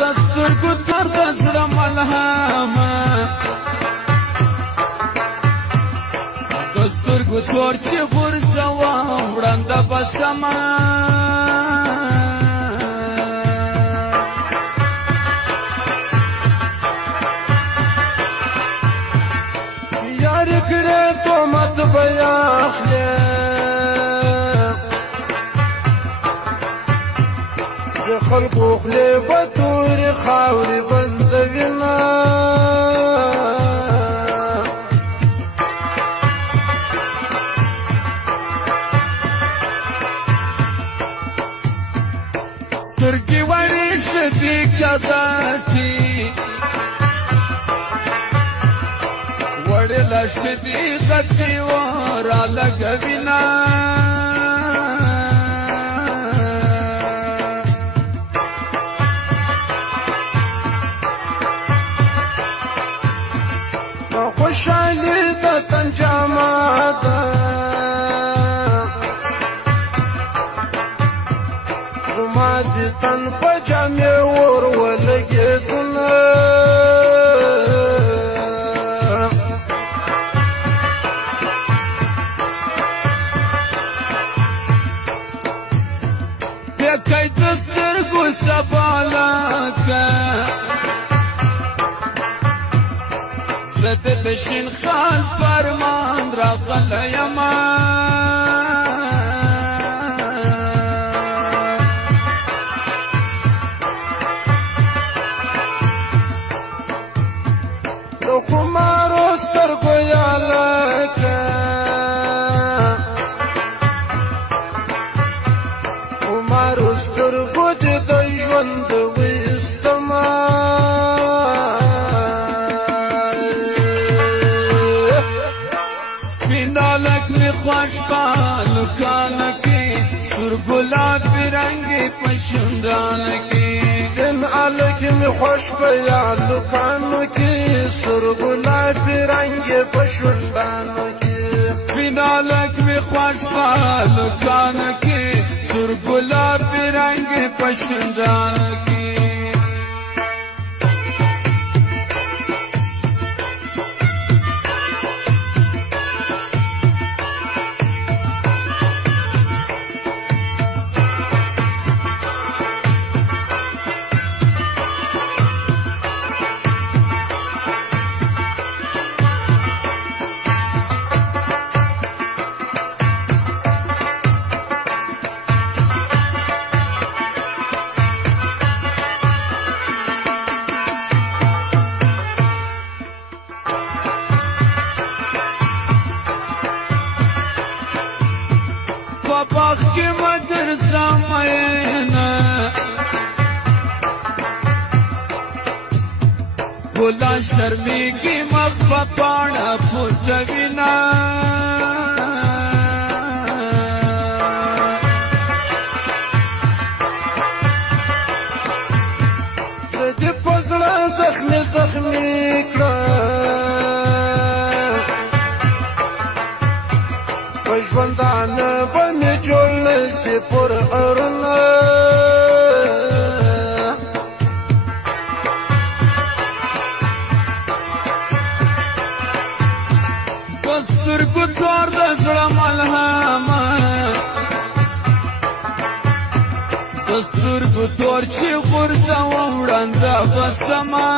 دسترګو تر د زړه ملهمه دسترګو تور چې غورځوم وړانده بسمه یار کړې تهمت به یې اخلې د خلکو خولې به تورې خاورې بندوینه سترګې وړې شدې کداتي وړې لا شدې غټې ورا لګوینه خوشحالي د تن جامه ده زما د تن په جامې ور ولګېدله بیکی د سترګو سبالکه زه د شین خال فرمان راغلی یمه د خمارو سترګو یالکه خمارو سترګو دې د ژوند ویستمه سپینالک می خوش په لکانه کې سور ګلابي رنګې په شونډانه کې سپینالک می خوش په لکانو کې سور ګلابي رنګې په شونډانو کې سپینالک می خوش په لکانه کې سور ګلابي رنګې په شونډانو کې په باغ کې مدرسه مینه ګلان شرمېږي مخ په پاڼه پټوینه زه دې په زړه زخمي زخمي کړم په ژوندانه به مې جوړ نه سي پر ارنه د سترګو تور د زړه ملهمه د سترګو تور چې غورځوم وړانده بسمه